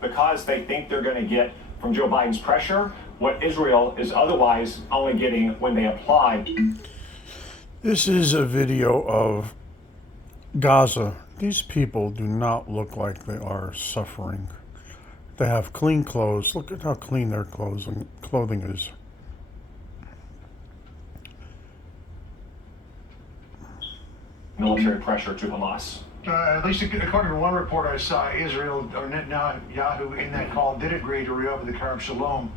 because they think they're going to get from Joe Biden's pressure what Israel is otherwise only getting when they apply. This is a video of Gaza. These people do not look like they are suffering. They have clean clothes. Look at how clean their clothing is. Military pressure to Hamas. At least according to one report I saw, Israel or Netanyahu in that call did agree to reopen the Karab Shalom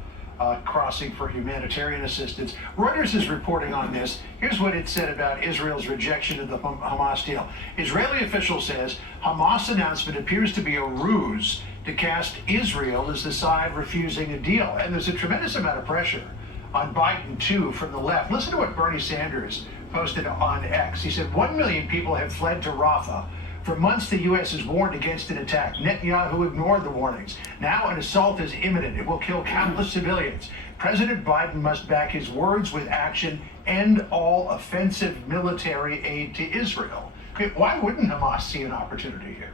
crossing for humanitarian assistance. Reuters is reporting on this. Here's what it said about Israel's rejection of the Hamas deal. Israeli official says Hamas announcement appears to be a ruse to cast Israel as the side refusing a deal. And there's a tremendous amount of pressure on Biden, too, from the left. Listen to what Bernie Sanders posted on X. He said 1 million people have fled to Rafah. For months, the U.S. has warned against an attack. Netanyahu ignored the warnings. Now an assault is imminent. It will kill countless civilians. President Biden must back his words with action, end all offensive military aid to Israel. Why wouldn't Hamas see an opportunity here?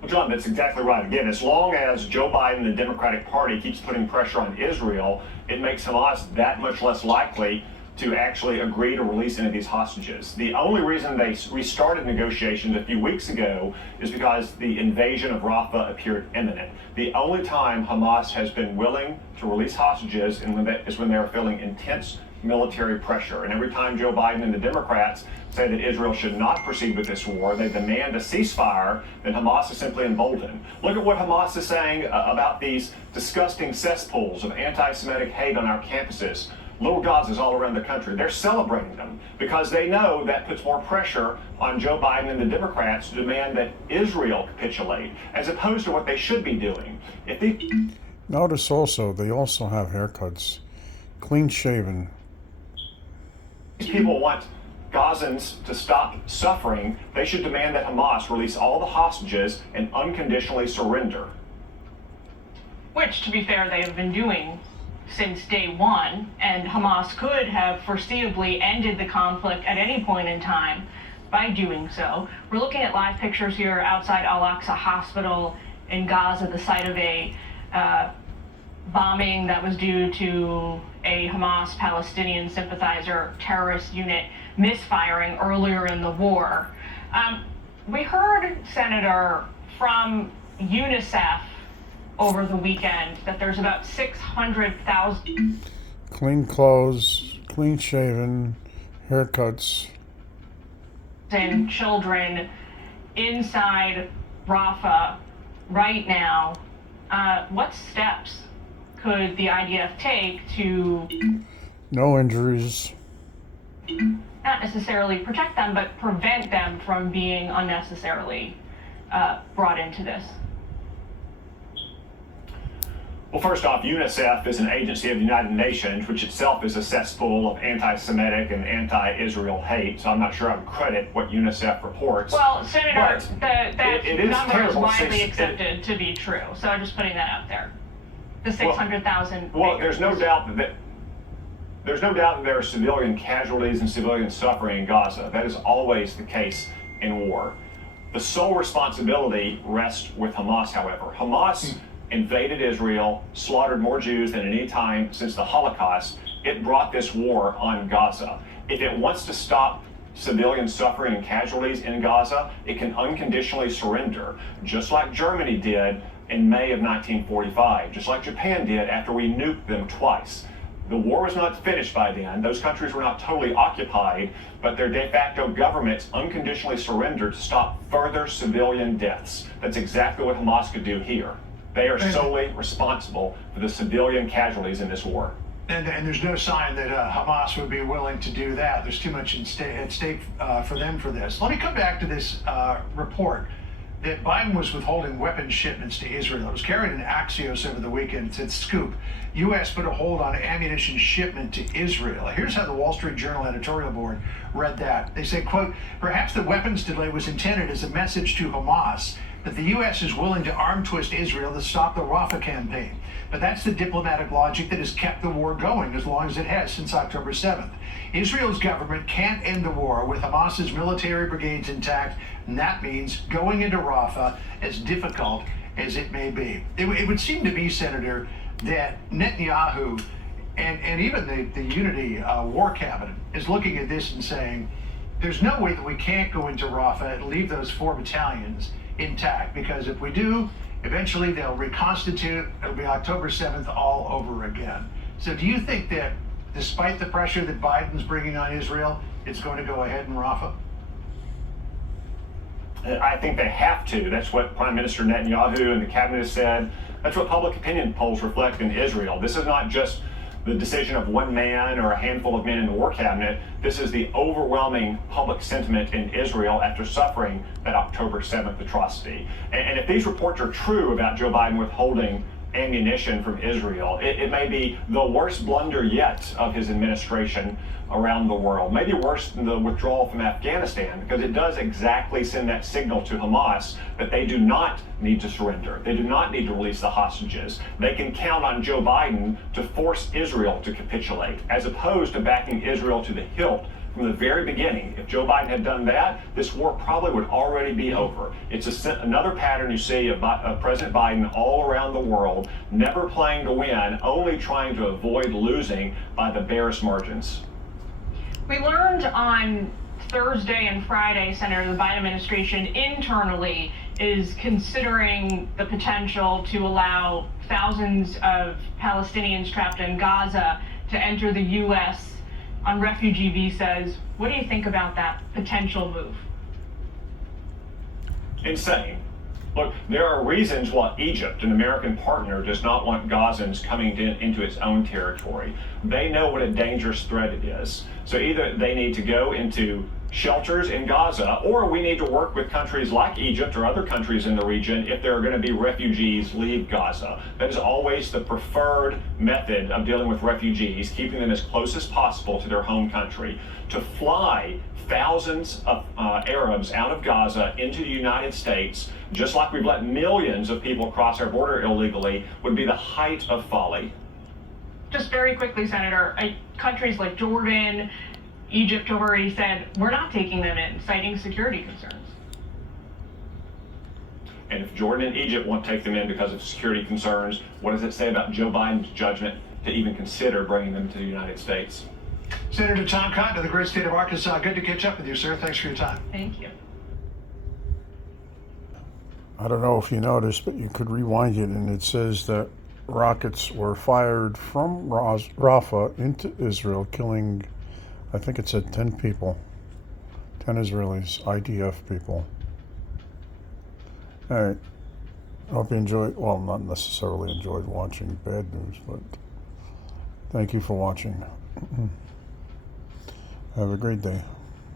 Well, John, that's exactly right. Again, as long as Joe Biden and the Democratic Party keeps putting pressure on Israel, it makes Hamas that much less likely to actually agree to release any of these hostages. The only reason they restarted negotiations a few weeks ago is because the invasion of Rafah appeared imminent. The only time Hamas has been willing to release hostages is when they are feeling intense military pressure. And every time Joe Biden and the Democrats say that Israel should not proceed with this war, they demand a ceasefire, then Hamas is simply emboldened. Look at what Hamas is saying about these disgusting cesspools of anti-Semitic hate on our campuses. Little Gazas all around the country. They're celebrating them because they know that puts more pressure on Joe Biden and the Democrats to demand that Israel capitulate, as opposed to what they should be doing. Notice also, they also have haircuts, clean shaven. These people want Gazans to stop suffering. They should demand that Hamas release all the hostages and unconditionally surrender. Which, to be fair, they have been doing since day one, and Hamas could have foreseeably ended the conflict at any point in time by doing so. We're looking at live pictures here outside Al-Aqsa Hospital in Gaza, the site of a bombing that was due to a Hamas Palestinian sympathizer terrorist unit misfiring earlier in the war. We heard, Senator, from UNICEF over the weekend that there's about 600,000 clean clothes, clean shaven, haircuts, and children inside Rafah right now. What steps could the IDF take to no injuries, not necessarily protect them, but prevent them from being unnecessarily brought into this? Well, first off, UNICEF is an agency of the United Nations, which itself is a cesspool of anti-Semitic and anti-Israel hate, so I'm not sure I would credit what UNICEF reports. Well, Senator, that number is widely accepted to be true, so I'm just putting that out there. The 600,000. Well, there's no doubt that there are civilian casualties and civilian suffering in Gaza. That is always the case in war. The sole responsibility rests with Hamas, however. Hamas invaded Israel, slaughtered more Jews than at any time since the Holocaust. It brought this war on Gaza. If it wants to stop civilian suffering and casualties in Gaza, it can unconditionally surrender, just like Germany did in May of 1945, just like Japan did after we nuked them twice. The war was not finished by then. Those countries were not totally occupied, but their de facto governments unconditionally surrendered to stop further civilian deaths. That's exactly what Hamas could do here. They are solely responsible for the civilian casualties in this war. And there's no sign that Hamas would be willing to do that. There's too much at stake for them for this. Let me come back to this report that Biden was withholding weapons shipments to Israel. It was carried in Axios over the weekend. It said, scoop, U.S. put a hold on ammunition shipment to Israel. Here's how the Wall Street Journal editorial board read that. They said, quote, perhaps the weapons delay was intended as a message to Hamas that the U.S. is willing to arm twist Israel to stop the Rafah campaign. But that's the diplomatic logic that has kept the war going as long as it has since October 7th. Israel's government can't end the war with Hamas's military brigades intact, and that means going into Rafah, as difficult as it may be. It would seem to me, Senator, that Netanyahu and even the Unity War Cabinet is looking at this and saying, there's no way that we can't go into Rafah and leave those 4 battalions intact, because if we do, eventually they'll reconstitute. It'll be October 7th all over again. So do you think that despite the pressure that Biden's bringing on Israel, it's going to go ahead in Rafah? I think they have to. That's what Prime Minister Netanyahu and the cabinet has said. That's what public opinion polls reflect in Israel. This is not just the decision of one man or a handful of men in the war cabinet. This is the overwhelming public sentiment in Israel after suffering that October 7th atrocity. And if these reports are true about Joe Biden withholding ammunition from Israel, it may be the worst blunder yet of his administration around the world, maybe worse than the withdrawal from Afghanistan, because it does exactly send that signal to Hamas that they do not need to surrender. They do not need to release the hostages. They can count on Joe Biden to force Israel to capitulate, as opposed to backing Israel to the hilt from the very beginning. If Joe Biden had done that, this war probably would already be over. It's another pattern you see of President Biden all around the world, never playing to win, only trying to avoid losing by the barest margins. We learned on Thursday and Friday, Senator, the Biden administration internally is considering the potential to allow thousands of Palestinians trapped in Gaza to enter the U.S. on refugee visas. What do you think about that potential move? Insane. Look, there are reasons why Egypt, an American partner, does not want Gazans coming into its own territory. They know what a dangerous threat it is. So either they need to go into shelters in Gaza, or we need to work with countries like Egypt or other countries in the region if there are going to be refugees leave Gaza. That is always the preferred method of dealing with refugees, keeping them as close as possible to their home country. To fly thousands of Arabs out of Gaza into the United States, just like we've let millions of people cross our border illegally, would be the height of folly. Just very quickly, Senator, countries like Jordan, Egypt have already said, we're not taking them in, citing security concerns. And if Jordan and Egypt won't take them in because of security concerns, what does it say about Joe Biden's judgment to even consider bringing them to the United States? Senator Tom Cotton of the great state of Arkansas, good to catch up with you, sir. Thanks for your time. Thank you. I don't know if you noticed, but you could rewind it, and it says that rockets were fired from Rafah into Israel, killing, I think it said 10 people, 10 Israelis, IDF people. All right. I hope you enjoyed, well, not necessarily enjoyed watching bad news, but thank you for watching. Have a great day.